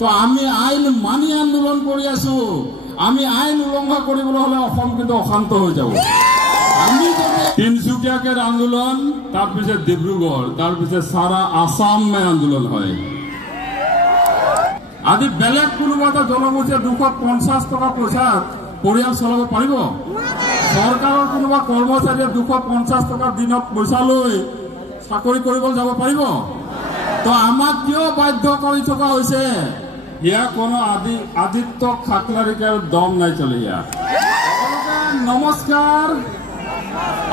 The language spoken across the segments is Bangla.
তো আমি আইন মানি আন্দোলন কৰি আছো আমি আইন উলংঘা কৰিবলৈ হ'লে অসম কিন্তু অশান্ত হৈ যাব আমি আন্দোলন তারপরে ডিব্ৰুগড় তারপরে সারা আসাম আন্দোলন হয় আজি বেলেগ কোনোবা এটা জনগোষ্ঠীয়ে দুশ পঞ্চাছ টকা পইচা পৰিয়াল চলাব পাৰিব চৰকাৰৰ কোনোবা কৰ্মচাৰীয়ে দুশ পঞ্চাছ টকাৰ দিনত পইচা লৈ চাকৰি কৰিবলৈ যাব পাৰিব তো আমাক কিয় বাধ্য কৰি থকা হৈছে ইয়া কোনো আদি আদিত্য খাকলাৰিকাৰ দম নাই চলে ইয়া সকলোকে নমস্কাৰ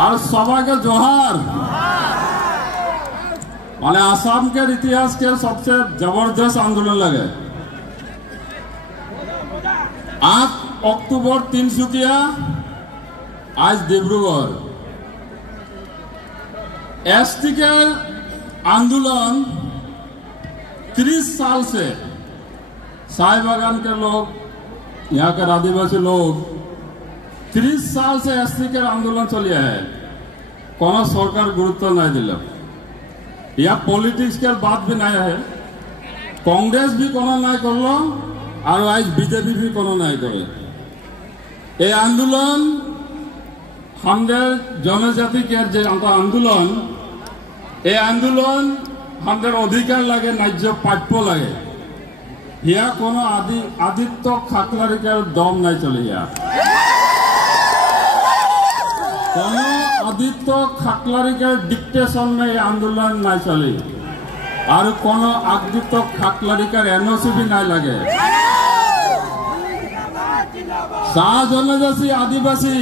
और सभा के जोहार माने आसाम के इतिहास के सबसे जबरदस्त आंदोलन लगे आठ अक्टूबर তিনসুকিয়া आज डिब्रूगढ़ एसटी के आंदोलन 30 साल से साय बागान के लोग यहाँ के आदिवासी लोग तीस साल से एसटी के आंदोलन चलिए है कोनो सरकार गुरुत्व नहीं दिल या पॉलिटिक्स के बात भी नहीं है कांग्रेस भी कोनो नहीं करलो और आज बीजेपी भी कोनो नहीं करे এই আন্দোলন আমাদের জনজাতি কে যে একটা আন্দোলন এই আন্দোলন আমাদের অধিকার লাগে ন্যায্য প্রাপ্য লাগে ইয়া কোনো আদি আদিত্য খাকলারিকার দম নাই চলে ইয়া কোন আদিত্য খাকলারিকের ডিকটেশন में ये आंदोलन নাই চলে আর কোন আদিত্য খাকলারিকার এনওসি भी নাই লাগে শাহ জনজাতি আদিবাসী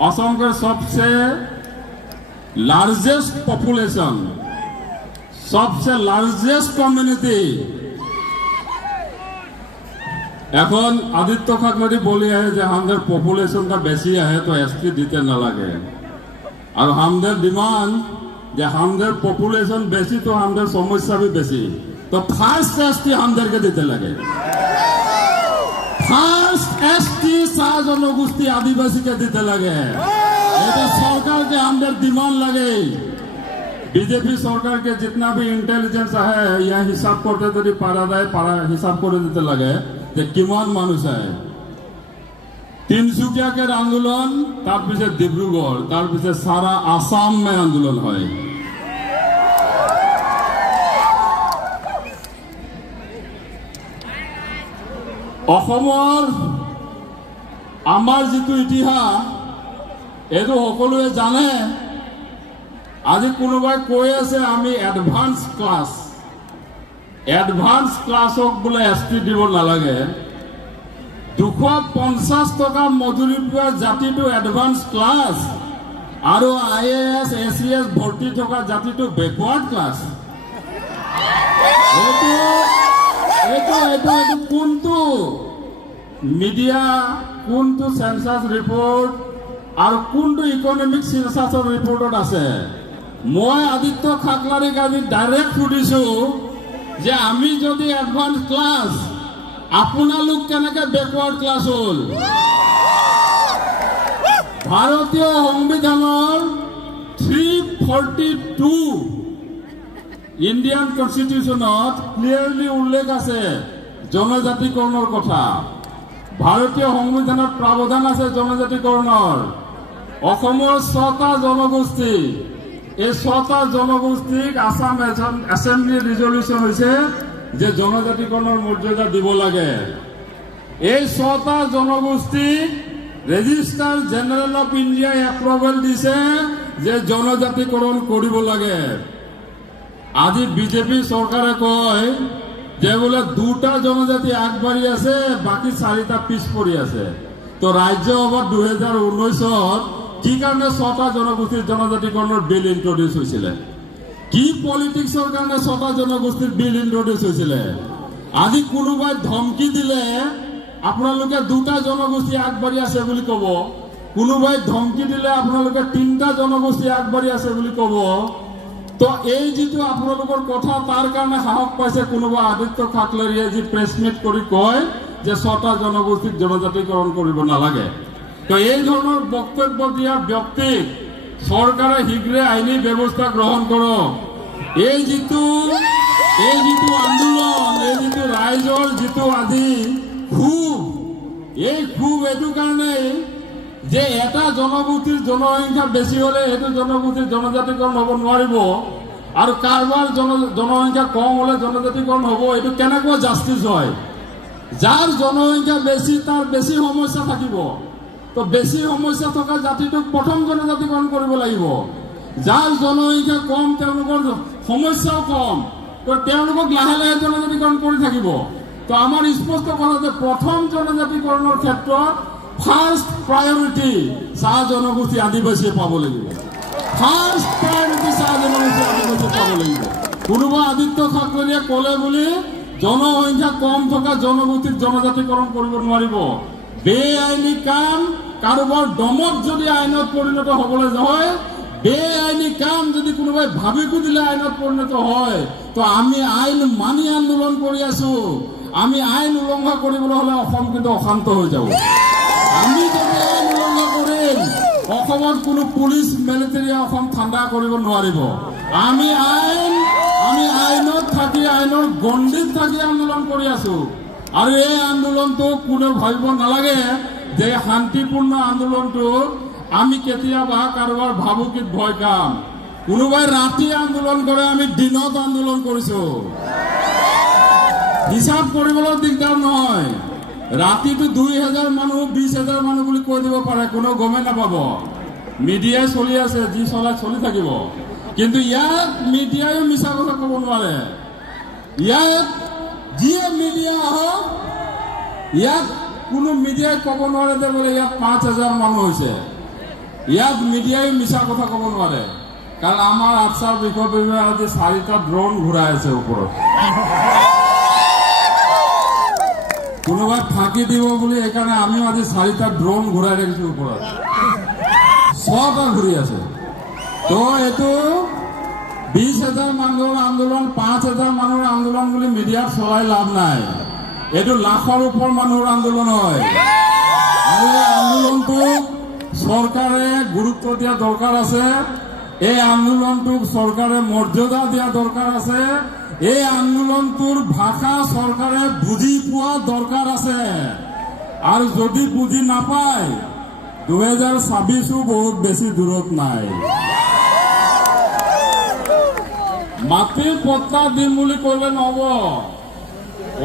অসমের সবচেয়ে লার্জেস্ট पॉपुलेशन सबसे लार्जेस्ट कम्युनिटी এখন আদিত্য খাকমারি বলি আহে যে আমাদের পপুলেশনটা বেশি আহে তো এসটি দিতে নালাগে আর আমাদের ডিমান্ড যে আমাদের পপুলেশন বেশি তো আমাদের সমস্যা বেশি তো ফার্স্ট টি আমাদেরকে দিতে লাগে ফার্স্ট টি চাহ জনগোষ্ঠী আদিবাসীকে দিতে লাগে এটা সরকারকে আমাদের ডিমান্ড লাগে বিজেপি সরকারকে জিতনা ভি ইন্টেলিজেন্স আহে ইয়া হিসাব করতে যদি পারা যায় পারা হিসাব করে দিতে লাগে কিমান किमान माणूस आहे তিনসুকিয়াকের আন্দোলন তারপরে ডিব্রুগড় তারপরে পিছিয়ে সারা মে আন্দোলন হয় অসমৰ আমাৰ যিটো ইতিহাস এইটো সকলোৱে জানে আজি কোনোবাই কৈ আছে আমি এডভান্স ক্লাছ এডভান্স ক্লাছক বোলে এছ টি দিব নালাগে দুশ পঞ্চাছ টকা মজুৰি পোৱা জাতিটো এডভান্স ক্লাছ আৰু I A S A C S ভৰ্তি থকা জাতিটো বেকৱাৰ্ড ক্লাছ এইটো এইটো কোনটো মিডিয়া কোনটো সেন্সাস ৰিপৰ্ট আৰু কোনটো ইকোনমিক সেন্সাসর ৰিপৰ্টত আছে মই আদিত্য খাকলারিক আজি ডাইৰেক্ট সুধিছোঁ যে আমি যদি এডভান্স ক্লাস আপোনালোক কেনেকে বেকৱাৰ্ড ক্লাছ হ'ল ভাৰতীয় সংবিধানৰ থ্ৰী ফর্টি টু ইণ্ডিয়ান কনষ্টিটিউশ্যনত ক্লিয়াৰলি উল্লেখ আছে জনজাতিকৰণৰ কথা ভাৰতীয় সংবিধানত প্ৰাৱধান আছে জনজাতিকৰণৰ অসমৰ ছটা জনগোষ্ঠী এই ছটা জনগোষ্ঠীক আসাম এসেম্বলি রিজলিউশন হয়েছে যে জনজাতিকরণের মর্যাদা দিব লাগে এই ছটা জনগোষ্ঠী রেজিস্টার জেনারেল অফ ইন্ডিয়াই এপ্রুভেল দিছে যে জনজাতিকরণ কৰিব লাগে আজি বিজেপি চৰকাৰে কয় যে বোলে দুটা জনজাতি আগবাঢ়ি আছে বাকী চাৰিটা পিছ পৰি আছে তো ৰাজ্যসভাত দুহেজাৰ ঊনৈছত কি কাৰণে ছটা জনগোষ্ঠীৰ জনজাতিকৰণৰ বিল ইন্ট্রোডিউস হৈছিলে কি পলিটিক্সৰ কাৰণে ছটা জনগোষ্ঠীৰ বিল ইন্ট্রোডিউস হৈছিলে আজি কোনোবাই ধমকি দিলে আপোনালোকে দুটা জনগোষ্ঠী আগবাঢ়ি আছে বুলি ক'ব কোনোবাই ধমকি দিলে আপোনালোকে তিনিটা জনগোষ্ঠী আগবাঢ়ি আছে বুলি ক'ব তো এই যিটো আপোনালোকৰ কথা তাৰ কাৰণে সাহস পাইছে কোনোবা আদিত্য থাকলেৰীয়ে যি প্রেসমিট কৰি কয় যে ছটা জনগোষ্ঠীক জনজাতিকৰণ কৰিব নালাগে তো এই ধৰণৰ বক্তব্য দিয়া ব্যক্তিক চৰকাৰে শীঘ্ৰে আইনী ব্যৱস্থা গ্ৰহণ কৰক এই যিটো এই যিটো আন্দোলন এই যিটো ৰাইজৰ যিটো আজি ক্ষোভ এই ক্ষোভ এইটো কাৰণেই যে এটা জনগোষ্ঠীৰ জনসংখ্যা বেছি হ'লে সেইটো জনগোষ্ঠীৰ জনজাতিকৰণ হ'ব নোৱাৰিব আৰু কাৰোবাৰ জন জনসংখ্যা কম হ'লে জনজাতিকৰণ হ'ব এইটো কেনেকৈ জাষ্টিছ হয় যাৰ জনসংখ্যা বেছি তাৰ বেছি সমস্যা থাকিব তো বেছি সমস্যা থকা জাতিটোক প্ৰথম জনজাতিকৰণ কৰিব লাগিব যাৰ জনসংখ্যা কম তেওঁলোকৰ সমস্যাও কম তো তেওঁলোকক লাহে লাহে জনজাতিকৰণ কৰি থাকিব তো আমাৰ স্পষ্ট কথা যে প্ৰথম জনজাতিকৰণৰ ক্ষেত্ৰত ফাৰ্ষ্ট প্ৰায়ৰিটি চাহ জনগোষ্ঠী আদিবাসীয়ে পাব লাগিব ফাৰ্ষ্ট প্ৰায়ৰিটি চাহ জনগোষ্ঠী পাব লাগিব কোনোবা আদিত্য ঠাকুৰীয়ে ক'লে বুলি জনসংখ্যা কম থকা জনগোষ্ঠীক জনজাতিকৰণ কৰিব নোৱাৰিব বেআইনী কাম কাৰোবাৰ দমত যদি আইনত পৰিণত হ'বলৈ হয় বেআইনী কাম যদি কোনোবাই ভাবি দিলে আইনত পৰিণত হয় তো আমি আইন মানি আন্দোলন কৰি আছো আমি আইন উলংঘা কৰিবলৈ হ'লে অসম কিন্তু অশান্ত হৈ যাব আমি যদি আইন উলংঘা কৰিম অসমত কোনো পুলিচ মিলিটাৰীয়ে ঠান্ডা ঠাণ্ডা কৰিব নোৱাৰিব আমি আইন আমি আইনত থাকি আইনৰ গণ্ডিত থাকি আন্দোলন কৰি আছো আৰু এই আন্দোলনটো কোনো ভাবিব নালাগে যে শান্তিপূৰ্ণ আন্দোলনটো আমি কেতিয়াবা কাৰোবাৰ ভাবুকিত ভয় কাম কোনোবাই ৰাতি আন্দোলন করে আমি দিনত আন্দোলন কৰিছো হিচাপ কৰিবলৈ দিগদাৰ নহয় ৰাতিটো দুই হেজাৰ মানুহ বিছ হেজাৰ মানুহ বুলি কৈ দিব পাৰে কোনো গমেই নাপাব মিডিয়াই চলি আছে যি চলাই চলি থাকিব কিন্তু ইয়াত মিডিয়াইও মিছা কথা ক'ব নোৱাৰে ইয়াত જે মিডিয়া হোক ইয়াত কোনো মিডিয়াই ক'ব নোৱাৰে যে বোলে ইয়াত পাঁচ হাজাৰ মানুহ হৈছে ইয়াত মিডিয়াই মিছা কথা ক'ব নোৱাৰে কাৰণ আমাৰ আফচাৰ বিষয় বিভাগে আজি চাৰিটা ড্ৰোন ঘূৰাই আছে ওপৰত কোনোবাই ফাঁকি দিব বুলি সেইকাৰণে আমিও আজি চাৰিটা ড্ৰোন ঘূৰাই ৰাখিছোঁ ওপৰত ছটা ঘূৰি আছে তো এইটো বিশ হাজার মানুষের আন্দোলন পাঁচ হাজার মানুষের আন্দোলন বলে মিডিয়াত চলাই লাভ নাই এইটো লাখৰ ওপৰ মানুহৰ আন্দোলন হয় আৰু এই আন্দোলনটোক চৰকাৰে গুৰুত্ব দিয়া দৰকাৰ আছে এই আন্দোলনটোক চৰকাৰে মর্যাদা দিয়া দৰকাৰ আছে এই আন্দোলনটোৰ ভাষা চৰকাৰে বুজি পোৱা দৰকাৰ আছে আৰু যদি বুজি নাপায় দুহেজাৰ ছাব্বিছো বহুত বেছি দূৰত নাই মাটিৰ পট্টা দিম বুলি ক'লে নহ'ব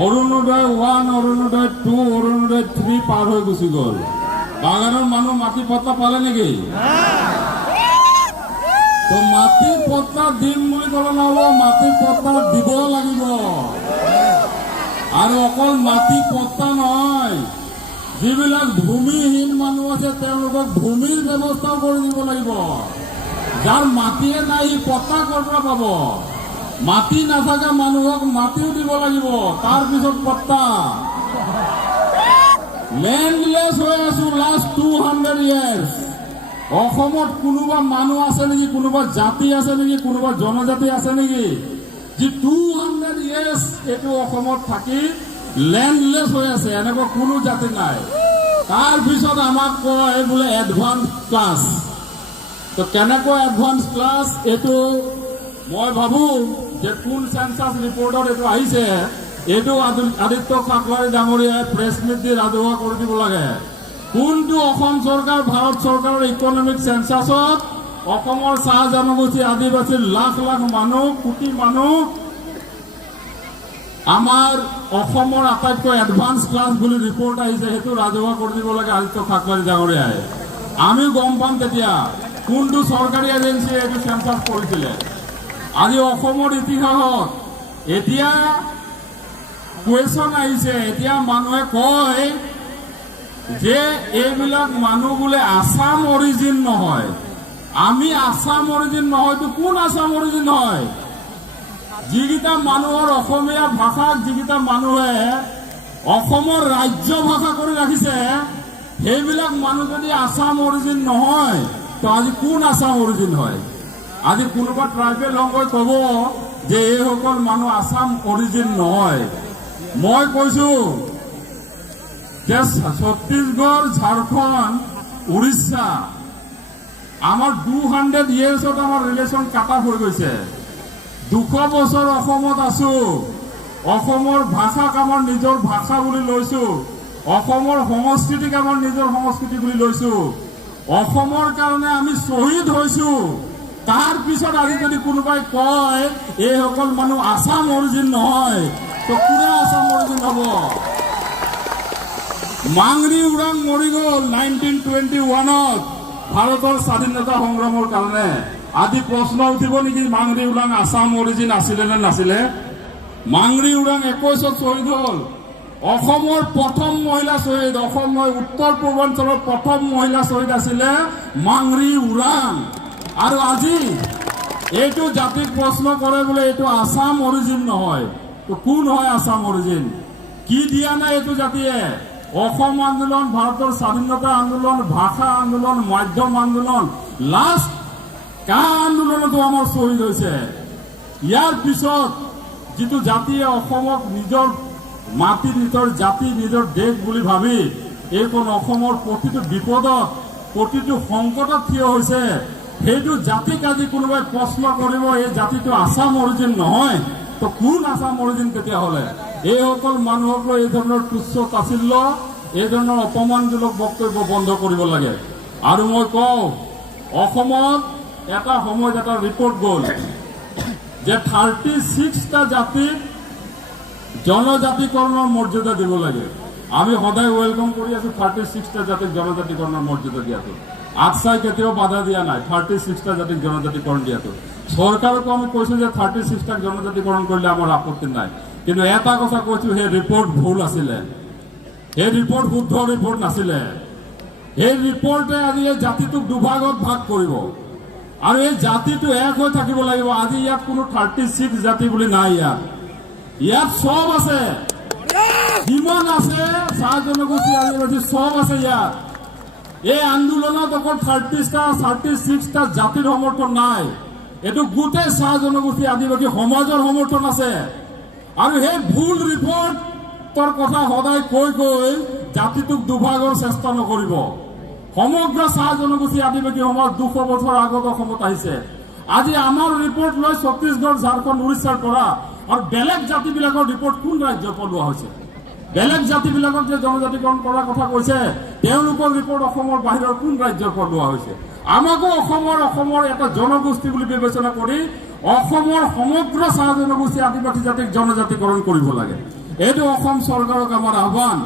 Arunoday one Arunoday two Arunoday three পাৰ হৈ গুচি গ'ল বাগানৰ মানুহ মাটি পত্তা পালে নেকি তো মাটি পত্তা দিম বুলি ক'লে নব মাটি পত্তা দিব লাগিব আৰু অকল মাটি পত্তা নহয় যিবিলাক ভূমিহীন মানুহ আছে তেওঁলোকক ভূমিৰ করে কৰি দিব লাগিব যাৰ মাটিয়ে নাই সি ক'ৰ পৰা পাব মাটি থাকা মানুহক মাটিও দিব লাগিব তাৰপিছত পত্তা লেণ্ডলেছ হৈ আছো লাষ্ট টু হাণ্ড্ৰেড ইয়ার্স অসমত কোনোবা মানুহ আছে নেকি কোনোবা জাতি আছে নেকি কোনোবা জনজাতি আছে নেকি যি টু হাণ্ড্ৰেড ইয়ার্স এইটো অসমত থাকি লেণ্ডলেছ হৈ আছে এনেকুৱা কোনো জাতি নাই তাৰপিছত আমাক কয় বোলে এডভান্স ক্লাছ তো কেনেকুৱা এডভান্স ক্লাছ এইটো মই ভাবোঁ যে কোন সেন্সাস ৰিপৰ্টত এইটো আহিছে এইটো আদিত্য থাকলাৰী ডাঙৰীয়াই প্ৰেছ মিট দি ৰাজহুৱা কৰি দিব লাগে কোনটো অসম চৰকাৰ ভাৰত চৰকাৰৰ ইকনমিক অসমৰ চাহ জনগোষ্ঠী আদিবাসী লাখ লাখ মানুহ কোটি মানুহ আমাৰ অসমৰ আটাইতকৈ এডভান্স ক্লাছ বুলি ৰিপৰ্ট আহিছে সেইটো ৰাজহুৱা কৰি দিব লাগে আদিত্য থাকলাৰী ডাঙৰীয়াই আমি গম পাম তেতিয়া কোনটো চৰকাৰী এজেঞ্চিয়ে এইটো করেছিলেন কৰিছিলে আজি অসমৰ ইতিহাসত এতিয়া কুৱেশ্যন আহিছে এতিয়া মানুহে কয় যে এইবিলাক মানুহ বোলে আসাম অৰিজিন নহয় আমি অরিজিন অৰিজিন নহয়তো কোন আসাম অৰিজিন হয় যিকেইটা মানুহৰ অসমীয়া ভাষাক যিকেইটা মানুহে অসমৰ ৰাজ্য ভাষা কৰি ৰাখিছে সেইবিলাক মানুহ যদি আসাম অৰিজিন নহয় তো আজি কোন আসাম অৰিজিন হয় আজি কোনোবা ট্ৰাইবেল সংঘই ক'ব যে এইসকল মানুহ আছাম অৰিজিন নহয় মই কৈছোঁ যে ছত্তীশগড় ঝাৰখণ্ড উৰিষ্যা আমাৰ টু হাণ্ড্ৰেড ইয়েৰ্ছত আমাৰ ৰিলেশ্যন কাট অফ হৈ গৈছে দুশ বছৰ অসমত আছোঁ অসমৰ ভাষাক আমাৰ নিজৰ ভাষা বুলি লৈছোঁ অসমৰ সংস্কৃতিক আমাৰ নিজৰ সংস্কৃতি বুলি লৈছোঁ অসমৰ কাৰণে আমি শ্বহীদ হৈছোঁ তাৰপিছত আজি যদি কোনোবাই কয় এইসকল মানুহ আসাম অৰিজিন নহয় তো কোনে আসাম অৰিজিন হ'ব মাংৰি ওৰাং মৰি গ'ল নাইনটিন টুৱেণ্টি ওৱানত ভাৰতৰ স্বাধীনতা সংগ্ৰামৰ কাৰণে আজি প্ৰশ্ন উঠিব নেকি মাংৰি ওৰাং আসাম অৰিজিন আছিলে নে নাছিলে মাংৰি ওৰাং একৈছত শ্বহীদ হ'ল অসমৰ প্ৰথম মহিলা শ্বহীদ অসমৰ উত্তৰ পূৰ্বাঞ্চলৰ প্ৰথম মহিলা শ্বহীদ আছিলে মাংৰি ওৰাং আৰু আজি এইটো জাতিক প্ৰশ্ন কৰে বোলে এইটো আছাম অৰিজিন নহয় কোন হয় আছাম অৰিজিন কি দিয়া নাই এইটো জাতিয়ে অসম আন্দোলন ভাৰতৰ স্বাধীনতা আন্দোলন ভাষা আন্দোলন মাধ্যম আন্দোলন লাষ্ট কা আন্দোলনতো আমাৰ শ্বহীদ হৈছে ইয়াৰ পিছত যিটো জাতিয়ে অসমক নিজৰ মাটি নিজৰ জাতি নিজৰ দেশ বুলি ভাবি এইখন অসমৰ প্ৰতিটো বিপদত প্ৰতিটো সংকটত থিয় হৈছে সেইটো জাতিক আজি কোনোবাই প্ৰশ্ন কৰিব এই জাতিটো আছাম অৰিজিন নহয় তো কোন আছাম অৰিজিন হলে এইসকল মানুহক লৈ এই ধৰণৰ তুচ্ছ তাচিল্য এই ধৰণৰ অপমানজনক বক্তব্য বন্ধ কৰিব লাগে আৰু মই কওঁ অসমত এটা সময়ত এটা ৰিপৰ্ট গ'ল যে থাৰ্টি ছিক্সটা জাতিত জনজাতিকৰণৰ মৰ্যাদা দিব লাগে আমি সদায় ৱেলকাম কৰি আছোঁ থাৰ্টি ছিক্সটা জাতিক জনজাতিকৰণৰ মৰ্যাদা দিয়াটো আশ্রয় জাতীয় বাধা দিয়া নাই থার্টি সিক্সটা জাতির জনজাতিকরণ দিয়াতো সরকারকে আমি কৈছো যে থার্টি সিক্সটাক জনজাতিকরণ করলে আমার আপত্তি নাই কিন্তু এটা কথা কৈছো সেই রিপোর্ট ভুল আছিলে সেই রিপোর্ট শুদ্ধ রিপোর্ট নাছিলে এই ৰিপৰ্টে আজি এই জাতিটোক দুভাগত ভাগ কৰিব আৰু এই জাতিটো এক হৈ থাকিব লাগিব আজি ইয়াত কোনো থাৰ্টি ছিক্স জাতি বুলি নাই ইয়াত ইয়াত চব আছে যিমান আছে চাহ জনগোষ্ঠী আদিবাসী চব আছে ইয়াত এই আন্দোলন তখন থার্টিসটা থার্টি সিক্সটা জাতির সমৰ্থন নাই এইটো গোটেই চাহ জনগোষ্ঠী আদিবাসী সমাজৰ সমৰ্থন আছে আৰু সেই ভুল ৰিপৰ্টৰ কথা সদায় কৈ কই জাতিটোক দুভাগৰ চেষ্টা নকৰিব সমগ্ৰ চাহ জনগোষ্ঠী আদিবাসী সমাজ দুশ বছৰ আগত অসমত আহিছে আজি আমাৰ ৰিপৰ্ট লৈ ছত্তীশগড় ঝাৰখণ্ড উৰিষ্যাৰ পৰা আৰু বেলেগ জাতিবিলাকৰ ৰিপৰ্ট কোন ৰাজ্যৰ পলা হয়েছে হৈছে বেলেগ জাতিবিলাকক যে জনজাতিকৰণ কৰাৰ কথা কৈছে তেওঁলোকৰ ৰিপৰ্ট অসমৰ বাহিৰৰ কোন ৰাজ্যৰ পৰা লোৱা হৈছে আমাকো অসমৰ অসমৰ এটা জনগোষ্ঠী বুলি বিবেচনা কৰি অসমৰ সমগ্ৰ চাহ জনগোষ্ঠী আদিবাসী জাতিক জনজাতিকৰণ কৰিব লাগে এইটো অসম চৰকাৰক আমাৰ আহ্বান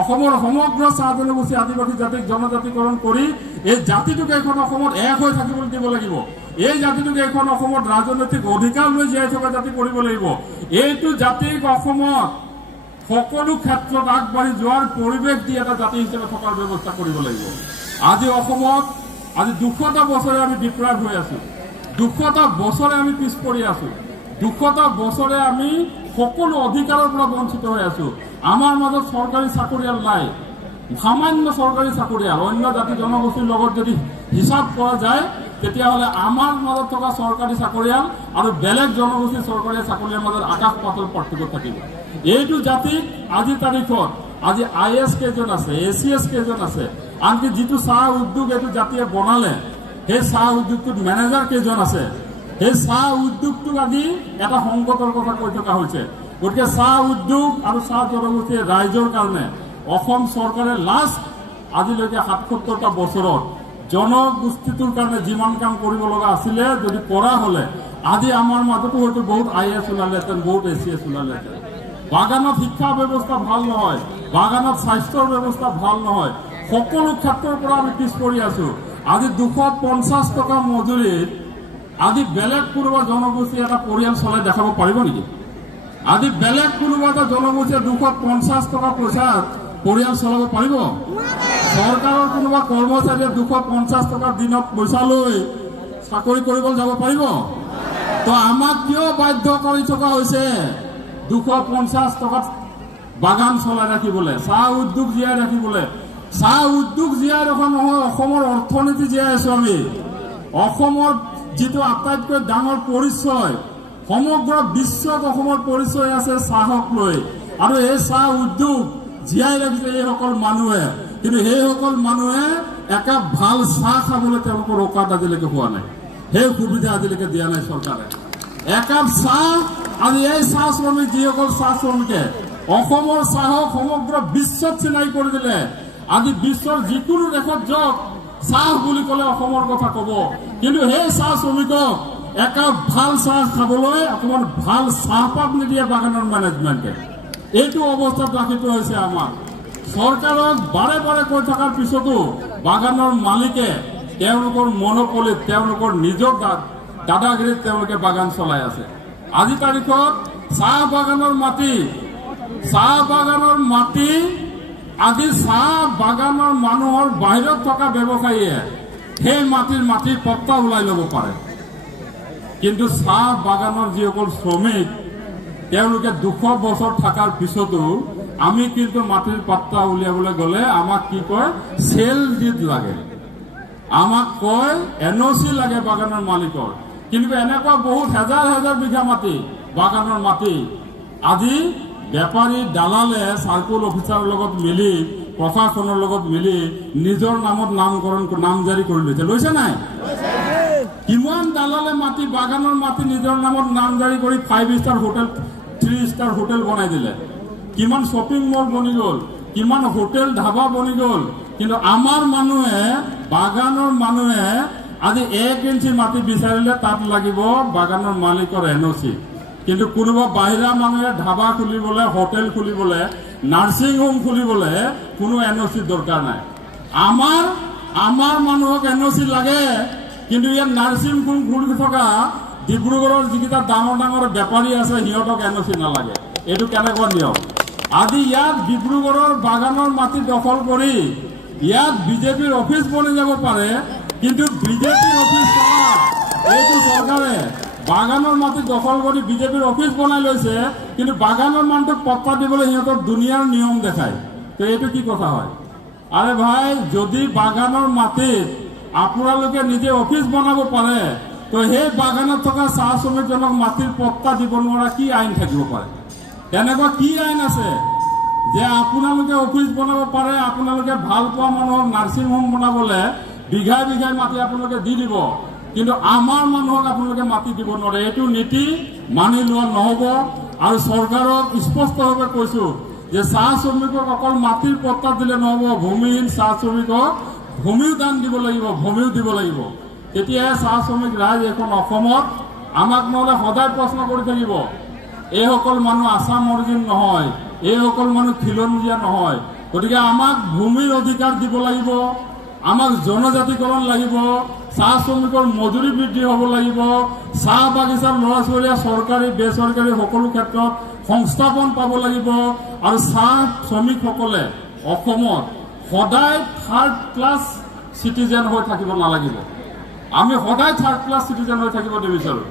অসমৰ সমগ্ৰ চাহ জনগোষ্ঠী আদিবাসী জাতিক জনজাতিকৰণ কৰি এই জাতিটোক এখন অসমত এক হৈ থাকিবলৈ দিব লাগিব এই জাতিটোক এখন অসমত ৰাজনৈতিক অধিকাৰ লৈ জীয়াই থকা জাতি কৰিব লাগিব এইটো জাতিক অসমত সকলো ক্ষেত্ৰত আগবাঢ়ি যোৱাৰ পৰিৱেশ দি এটা জাতি হিচাপে থকাৰ ব্যৱস্থা কৰিব লাগিব আজি অসমত আজি দুশটা বছৰে আমি ডিপ্ৰাইভ হৈ আছোঁ দুশটা বছৰে আমি পিছ পৰি আছোঁ দুশটা বছৰে আমি সকলো অধিকাৰৰ পৰা বঞ্চিত হৈ আছোঁ আমাৰ মাজত চৰকাৰী চাকৰিয়াল নাই সামান্য চৰকাৰী চাকৰিয়াল অন্য জাতি জনগোষ্ঠীৰ লগত যদি হিচাপ কৰা যায় তেতিয়াহ'লে আমাৰ মাজত থকা চৰকাৰী চাকৰিয়াল আৰু বেলেগ জনগোষ্ঠীৰ চৰকাৰী চাকৰিয়ালৰ মাজত আকাশ পাতল পাৰ্থক্য থাকিব এইটো জাতি আজি তাৰিখত আজি আই এছ কেইজন আছে এ চি এছ কেইজন আছে আনকি যিটো চাহ উদ্যোগ এইটো জাতিয়ে বনালে সেই চাহ উদ্যোগটোত মেনেজাৰ কেইজন আছে সেই চাহ উদ্যোগটোক আজি এটা সংকটৰ কথা কৈ থকা হৈছে গতিকে চাহ উদ্যোগ আৰু চাহ জনগোষ্ঠীৰ ৰাইজৰ কাৰণে অসম চৰকাৰে লাষ্ট আজিলৈকে সাতসত্তৰটা বছৰত জনগোষ্ঠীটোৰ কাৰণে যিমান কাম কৰিব লগা আছিলে যদি কৰা হ'লে আজি আমাৰ মাজতো হয়তো বহুত আই এছ ওলালেহেঁতেন বহুত এ চি এছ ওলালেহেঁতেন বাগানত শিক্ষা ব্যৱস্থা ভাল নহয় বাগানত স্বাস্থ্যৰ ব্যৱস্থা ভাল নহয় সকলো ক্ষেত্ৰৰ পৰা আমি পিছ পৰি আছোঁ আজি দুশ পঞ্চাছ টকা মজুৰিত আজি বেলেগ কোনোবা জনগোষ্ঠী এটা পৰিয়াল চলাই দেখাব পাৰিব নেকি আজি বেলেগ কোনোবা এটা জনগোষ্ঠীয়ে দুশ পঞ্চাছ টকা পইচাত পৰিয়াল চলাব পাৰিব চৰকাৰৰ কোনোবা কৰ্মচাৰীয়ে দুশ পঞ্চাছ টকা দিনত পইচা লৈ চাকৰি কৰিবলৈ যাব পাৰিব তো আমাক কিয় বাধ্য কৰি থকা হৈছে দুশ পঞ্চাছ টকাত বাগান চলাই ৰাখিবলৈ চাহ উদ্যোগ জীয়াই ৰাখিবলৈ চাহ উদ্যোগ জীয়াই ৰখা নহয় অসমৰ অৰ্থনীতি জীয়াই আছো আমি অসমৰ যিটো আটাইতকৈ ডাঙৰ পৰিচয় সমগ্ৰ বিশ্বত অসমৰ পৰিচয় আছে চাহক লৈ আৰু এই চাহ উদ্যোগ জীয়াই ৰাখিছে এইসকল মানুহে কিন্তু সেইসকল মানুহে একাপ ভাল চাহ খাবলৈ তেওঁলোকৰ ঔকাত আজিলৈকে হোৱা নাই সেই সুবিধা আজিলৈকে দিয়া নাই চৰকাৰে একাপ চাহ আজি এই চাহ শ্ৰমিক যিসকল চাহ শ্ৰমিকে অসমৰ চাহক সমগ্ৰ বিশ্বত চিনাকি কৰি দিলে আজি বিশ্বৰ যিকোনো দেশত যাক চাহ বুলি ক'লে অসমৰ কথা ক'ব কিন্তু সেই চাহ শ্ৰমিকক একাপ ভাল চাহ খাবলৈ অকণমান ভাল চাহপাত নিদিয়ে বাগানৰ ম্যানেজমেন্টে এইটো অৱস্থাত ৰাখি থৈ হৈছে আমাক চৰকাৰক বাৰে বাৰে কৈ থকাৰ পিছতো বাগানৰ মালিকে তেওঁলোকৰ মনোপলিত তেওঁলোকৰ নিজৰ দাদাগিৰিত তেওঁলোকে বাগান চলাই আছে আজি তাৰিখত চাহ বাগানৰ মাটি চাহ বাগানৰ মাটি আজি চাহ বাগানৰ মানুহৰ বাহিৰত থকা ব্যৱসায়ীয়ে সেই মাটিৰ মাটিৰ পত্তা ওলাই ল'ব পাৰে কিন্তু চাহ বাগানৰ যিসকল শ্ৰমিক তেওঁলোকে দুশ বছৰ থকাৰ পিছতো আমি কিন্তু মাটিৰ পাত্তা উলিয়াবলৈ গ'লে আমাক কি কয় চেল ডিড লাগে আমাক কয় এন অ' চি লাগে বাগানৰ মালিকৰ কিন্তু এনেকুৱা বহুত হাজাৰ হাজাৰ বিঘা মাটি বাগানৰ মাটি আজি বেপাৰী দালালে চাৰ্কুল অফিচাৰৰ লগত মিলি প্ৰশাসনৰ লগত মিলি নিজৰ নামত নামকৰণ নাম জাৰি কৰি লৈছে লৈছে নাই কিমান দালালে মাটি বাগানৰ মাটি নিজৰ নামত নাম জাৰি কৰি five star hotel three star hotel বনাই দিলে কিমান শ্বপিং মল বনি গ'ল কিমান হোটেল ধাবা বনি গ'ল কিন্তু আমাৰ মানুহে বাগানৰ মানুহে আজি এক ইঞ্চি মাটি বিচাৰিলে তাত লাগিব বাগানৰ মালিকৰ এন অ' চি কিন্তু কোনোবা বাহিৰা মানুহে ধাবা খুলিবলৈ হোটেল খুলিবলৈ নাৰ্ছিং হোম খুলিবলৈ কোনো এন অ' চি দৰকাৰ নাই আমাৰ আমাৰ মানুহক এন অ' চি লাগে কিন্তু ইয়াত নাৰ্ছিং হোম খুলি থকা ডিব্ৰুগড়ৰ যিকেইটা ডাঙৰ ডাঙৰ বেপাৰী আছে সিহঁতক এন অ' চি নালাগে এইটো কেনেকুৱা নিয়ম আজি ইয়াত ডিব্ৰুগড়ৰ বাগানৰ মাটি দখল কৰি ইয়াত বিজেপিৰ অফিচ বনি যাব পাৰে কিন্তু বিজেপির অফিস এই এইটো বাগানের বাগানৰ মাটি দখল কৰি বিজেপির অফিচ বনাই লৈছে কিন্তু বাগানৰ মানুষ পত্তা দিবলৈ সিহঁতৰ দুনিয়াৰ নিয়ম দেখায় তো এইটো কি কথা হয় আরে ভাই যদি বাগানৰ মাটিত আপোনালোকে নিজে অফিচ বনাব পাৰে তো সেই বাগানত থকা চাহ শ্রমিকজনক মাটিৰ পত্তা দিব নোৱাৰা কি আইন থাকিব পাৰে এনেকা কি আইন আছে যে আপোনালোকে অফিচ বনাব পাৰে আপোনালোকে ভাল পাওয়া মানুষ নাৰ্ছিং হোম বনাবলৈ বিঘাই বিঘাই মাটি আপোনালোকে দি দিব কিন্তু আমাৰ মানুহক আপোনালোকে মাটি দিব নোৱাৰে এইটো নীতি মানি লোৱা নহ'ব আৰু চৰকাৰক স্পষ্টভাৱে কৈছো যে চাহ শ্ৰমিকক অকল মাটিৰ পত্তা দিলে নহ'ব ভূমিহীন চাহ শ্ৰমিকক ভূমিও দান দিব লাগিব ভূমিও দিব লাগিব তেতিয়াহে চাহ শ্ৰমিক ৰাইজ এখন অসমত আমাক নহ'লে সদায় প্ৰশ্ন কৰি থাকিব এইসকল মানুহ আছাম অৰিজিন নহয় এইসকল মানুহ খিলঞ্জীয়া নহয় গতিকে আমাক ভূমিৰ অধিকাৰ দিব লাগিব আমাৰ জনজাতিকৰণ লাগিব চাহ শ্ৰমিকৰ মজুৰি বৃদ্ধি হ'ব লাগিব চাহ বাগিচাৰ ল'ৰা ছোৱালীয়ে চৰকাৰী বেচৰকাৰী সকলো ক্ষেত্ৰত সংস্থাপন পাব লাগিব আৰু চাহ শ্ৰমিকসকলে অসমত সদায় থাৰ্ড ক্লাছ চিটিজেন হৈ থাকিব নালাগিব আমি সদায় থাৰ্ড ক্লাছ চিটিজেন হৈ থাকিব নিবিচাৰোঁ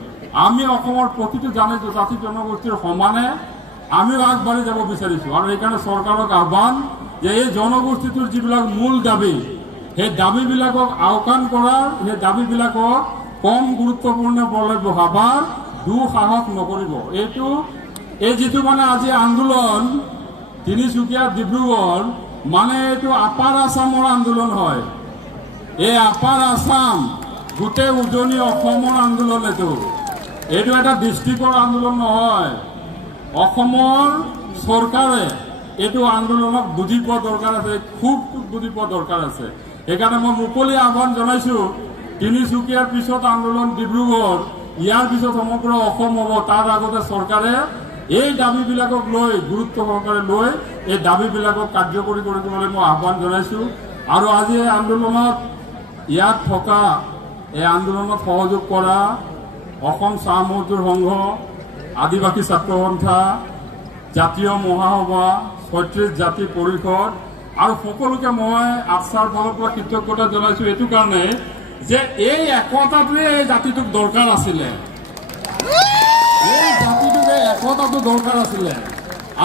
আমি অসমৰ প্ৰতিটো জানি জাতি জনগোষ্ঠীৰ সমানে আমিও আগবাঢ়ি যাব বিচাৰিছোঁ আৰু সেইকাৰণে চৰকাৰক আহ্বান যে এই জনগোষ্ঠীটোৰ যিবিলাক মূল দাবী সেই দাবীবিলাকক আওকাণ কৰাৰ সেই দাবীবিলাকক কম গুৰুত্বপূৰ্ণ বুলি ভবাৰ দুঃসাহস নকৰিব এইটো এই যিটো মানে আজি আন্দোলন তিনিচুকীয়া ডিব্ৰুগড় মানে এইটো আপাৰ আছামৰ আন্দোলন হয় এই আপাৰ আছাম গোটেই উজনি অসমৰ আন্দোলন এইটো এইটো এটা ডিষ্ট্ৰিক্টৰ আন্দোলন নহয় অসমৰ চৰকাৰে এইটো আন্দোলনক বুজি পোৱা দৰকাৰ আছে খুব বুজি পোৱা দৰকাৰ আছে সেইকাৰণে মই মুকলি আহ্বান জনাইছোঁ তিনিচুকীয়াৰ পিছত আন্দোলন ডিব্ৰুগড় ইয়াৰ পিছত সমগ্ৰ অসম হ'ব তাৰ আগতে চৰকাৰে এই দাবীবিলাকক লৈ গুৰুত্ব সহকাৰে লৈ এই দাবীবিলাকক কাৰ্যকৰী কৰি দিবলৈ মই আহ্বান জনাইছোঁ আৰু আজি এই আন্দোলনত ইয়াত থকা এই আন্দোলনত সহযোগ কৰা অসম চাহ মজদুৰ সংঘ আদিবাসী ছাত্ৰ সন্থা জাতীয় মহাসভা ছয়ত্ৰিছ জাতি পৰিষদ আৰু সকলোকে মই আচাৰ ফালৰ পৰা কৃতজ্ঞতা জনাইছোঁ এইটো কাৰণে যে এই একতাটোৱে এই জাতিটোক দৰকাৰ আছিলে এই জাতিটোক এই একতাটো দৰকাৰ আছিলে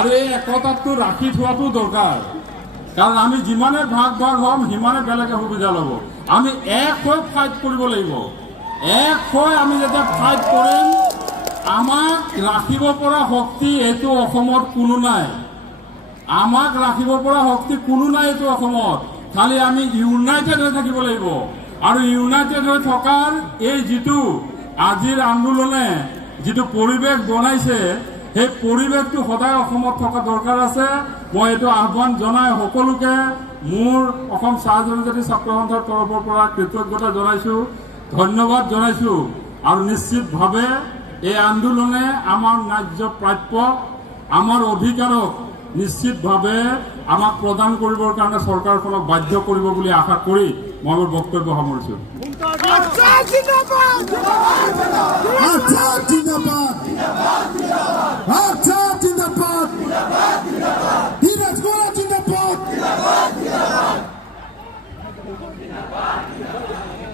আৰু এই একতাটো ৰাখি থোৱাটো দৰকাৰ কাৰণ আমি যিমানে ভাগ ভাগ হ'ম সিমানে বেলেগে সুবিধা ল'ব আমি এক হৈ ফাইট কৰিব লাগিব এক হৈ আমি যেতিয়া ফাইট কৰিম আমাক ৰাখিব পৰা শক্তি এইটো অসমত কোনো নাই আমাক ৰাখিব পৰা শক্তি কোনো নাই এইটো অসমত খালি আমি ইউনাইটেড হৈ থাকিব লাগিব আৰু ইউনাইটেড হৈ থকাৰ এই যিটো আজিৰ আন্দোলনে যিটো পৰিৱেশ বনাইছে সেই পৰিৱেশটো সদায় অসমত থকা দৰকাৰ আছে মই এইটো আহ্বান জনাই সকলোকে মোৰ অসম চাহ জনজাতি ছাত্ৰ সন্থাৰ তৰফৰ পৰা কৃতজ্ঞতা জনাইছোঁ ধন্যবাদ জনাইছোঁ আৰু নিশ্চিতভাৱে এই আন্দোলনে আমাৰ ন্যায্য প্ৰাপ্য আমাৰ অধিকাৰক নিশ্চিতভাবে আমাক প্ৰদান কৰিবৰ কাৰণে চৰকাৰখনক বাধ্য কৰিব বুলি আশা কৰি মই মোৰ বক্তব্য সামরছি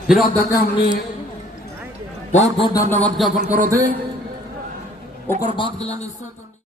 হিরাত দাকে আমি বহুত বহুত ধন্যবাদ জ্ঞাপন করতে ওপর বাদ গেলা নিশ্চয়